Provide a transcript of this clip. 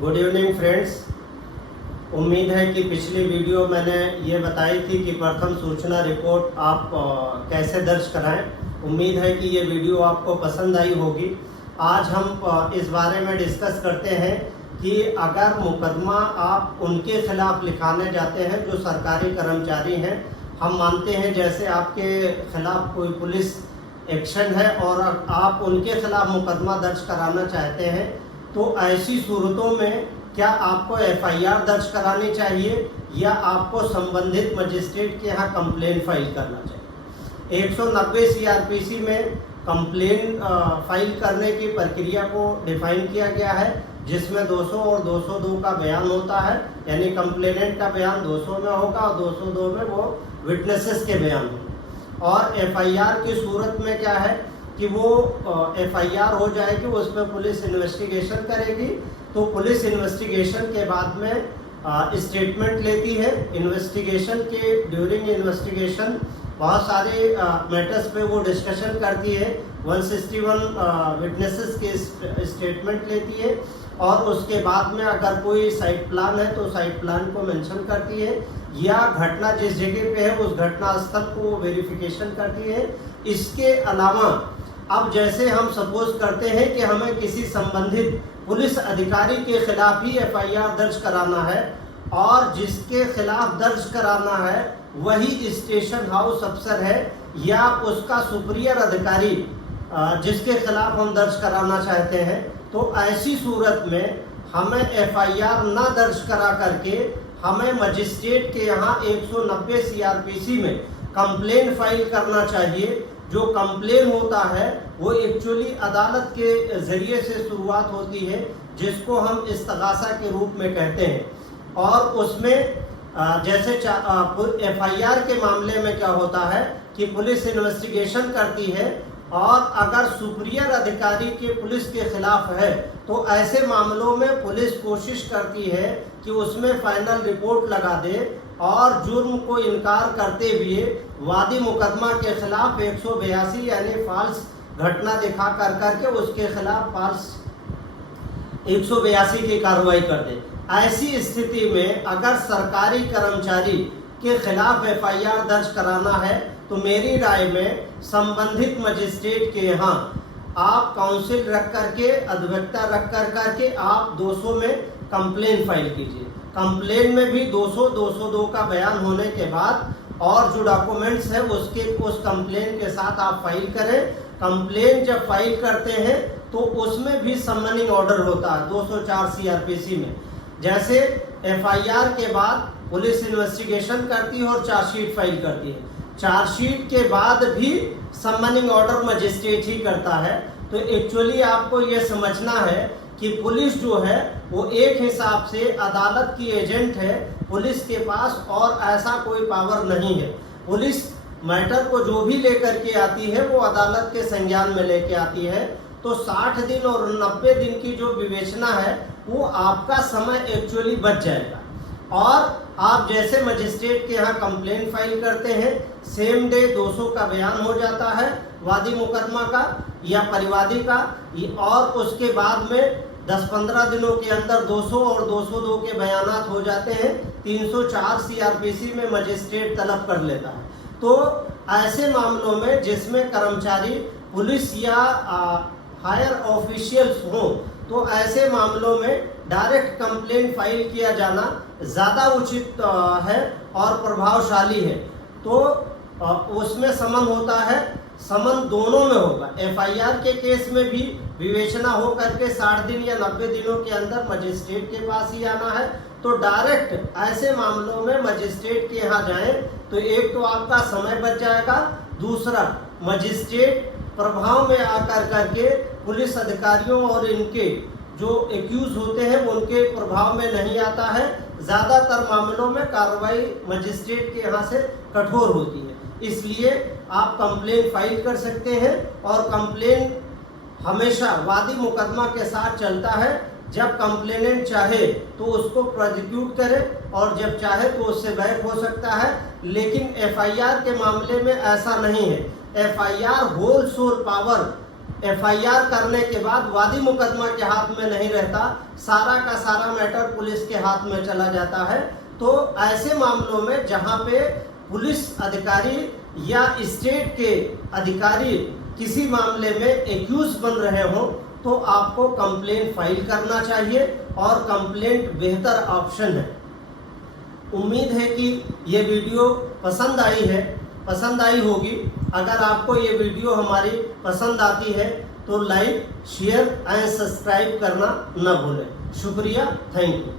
Good evening friends. उम्मीद है कि पिछली वीडियो मैंने ये बताई थी कि प्रथम सूचना रिपोर्ट आप कैसे दर्ज कराएं। उम्मीद है कि ये वीडियो आपको पसंद आई होगी। आज हम इस बारे में डिस्कस करते हैं कि अगर मुकदमा आप उनके खिलाफ लिखाने जाते हैं जो सरकारी कर्मचारी हैं, हम मानते हैं जैसे आपके खिलाफ कोई पुलिस एक्शन है और आप उनके खिलाफ मुकदमा दर्ज कराना चाहते हैं, तो ऐसी सूरतों में क्या आपको एफआईआर दर्ज करानी चाहिए या आपको संबंधित मजिस्ट्रेट के यहाँ कंप्लेन फाइल करना चाहिए। 190 सीआरपीसी में कंप्लेन फाइल करने की प्रक्रिया को डिफाइन किया गया है, जिसमें 200 और 202 का बयान होता है, यानी कंप्लेनेंट का बयान 200 में होगा और 202 में वो विटनेसेस के बयान होंगे। और एफआईआर की सूरत में क्या है कि वो एफआईआर हो जाएगी, उस पर पुलिस इन्वेस्टिगेशन करेगी, तो पुलिस इन्वेस्टिगेशन के बाद में स्टेटमेंट लेती है। इन्वेस्टिगेशन के ड्यूरिंग इन्वेस्टिगेशन बहुत सारे मैटर्स पे वो डिस्कशन करती है। 161 विटनेसेस के स्टेटमेंट लेती है और उसके बाद में अगर कोई साइट प्लान है तो साइट प्लान को मेंशन करती है, या घटना जिस जगह पे है उस घटना स्थल को वेरिफिकेशन करती है। इसके अलावा अब जैसे हम सपोज करते हैं कि हमें किसी संबंधित पुलिस अधिकारी के खिलाफ ही एफआईआर दर्ज कराना है और जिसके खिलाफ दर्ज कराना है वही स्टेशन हाउस अफसर है या उसका सुपीरियर अधिकारी जिसके खिलाफ हम दर्ज कराना चाहते हैं, तो ऐसी सूरत में हमें एफआईआर ना दर्ज करा करके हमें मजिस्ट्रेट के यहाँ 190 सीआरपीसी में कंप्लेन फाइल करना चाहिए। जो कंप्लेन होता है वो एक्चुअली अदालत के ज़रिए से शुरुआत होती है, जिसको हम इस्तगासा के रूप में कहते हैं। और उसमें जैसे एफआईआर के मामले में क्या होता है कि पुलिस इन्वेस्टिगेशन करती है और अगर सुपीरियर अधिकारी के पुलिस के खिलाफ है तो ऐसे मामलों में पुलिस कोशिश करती है कि उसमें फाइनल रिपोर्ट लगा दे और जुर्म को इनकार करते हुए वादी मुकदमा के खिलाफ 182 यानी फाल्स घटना दिखा करके उसके खिलाफ फाल्स 182 की कार्रवाई कर दे। ऐसी स्थिति में अगर सरकारी कर्मचारी के खिलाफ एफआईआर दर्ज कराना है तो मेरी राय में संबंधित मजिस्ट्रेट के यहाँ आप काउंसिल रख करके, अधिवक्ता रख करके आप 200 में कंप्लेन फाइल कीजिए। कंप्लेन में भी 200, 202 का बयान होने के बाद और जो डॉक्यूमेंट्स है उसके उस कंप्लेन के साथ आप फाइल करें। कंप्लेन जब फाइल करते हैं तो उसमें भी समनिंग ऑर्डर होता है 204 सीआरपीसी में। जैसे एफआईआर के बाद पुलिस इन्वेस्टिगेशन करती है और चार्जशीट फाइल करती है, चार्जशीट के बाद भी समनिंग ऑर्डर मजिस्ट्रेट ही करता है। तो एक्चुअली आपको ये समझना है कि पुलिस जो है वो एक हिसाब से अदालत की एजेंट है, पुलिस के पास और ऐसा कोई पावर नहीं है। पुलिस मैटर को जो भी लेकर के आती है वो अदालत के संज्ञान में लेके आती है। तो 60 दिन और 90 दिन की जो विवेचना है वो आपका समय एक्चुअली बच जाएगा। और आप जैसे मजिस्ट्रेट के यहाँ कंप्लेन फाइल करते हैं, सेम डे 200 का बयान हो जाता है वादी मुकदमा का या परिवादी का, और उसके बाद में 10-15 दिनों के अंदर 200 और 202 के बयानात हो जाते हैं। 304 सीआरपीसी में मजिस्ट्रेट तलब कर लेता है। तो ऐसे मामलों में जिसमें कर्मचारी पुलिस या हायर ऑफिशियल्स हों, तो ऐसे मामलों में डायरेक्ट कंप्लेन फाइल किया जाना ज़्यादा उचित है और प्रभावशाली है। तो उसमें समन होता है, समन दोनों में होगा। एफआईआर के केस में भी विवेचना हो करके 60 दिन या 90 दिनों के अंदर मजिस्ट्रेट के पास ही आना है। तो डायरेक्ट ऐसे मामलों में मजिस्ट्रेट के यहाँ जाएं तो एक तो आपका समय बच जाएगा, दूसरा मजिस्ट्रेट प्रभाव में आकर करके पुलिस अधिकारियों और इनके जो एक्यूज होते हैं वो उनके प्रभाव में नहीं आता है। ज़्यादातर मामलों में कार्रवाई मजिस्ट्रेट के यहाँ से कठोर होती है, इसलिए आप कंप्लेन फाइल कर सकते हैं। और कंप्लेन हमेशा वादी मुकदमा के साथ चलता है। जब कंप्लेनेंट चाहे तो उसको प्रोसिक्यूट करे और जब चाहे तो उससे बैक हो सकता है, लेकिन एफआईआर के मामले में ऐसा नहीं है। FIR whole sole power FIR करने के बाद वादी मुकदमा के हाथ में नहीं रहता, सारा का सारा मैटर पुलिस के हाथ में चला जाता है। तो ऐसे मामलों में जहां पे पुलिस अधिकारी या स्टेट के अधिकारी किसी मामले में एक्यूज बन रहे हो तो आपको कंप्लेंट फाइल करना चाहिए और कंप्लेंट बेहतर ऑप्शन है। उम्मीद है कि ये वीडियो पसंद आई होगी। अगर आपको ये वीडियो हमारी पसंद आती है तो लाइक, शेयर एंड सब्सक्राइब करना न भूलें। शुक्रिया, थैंक यू।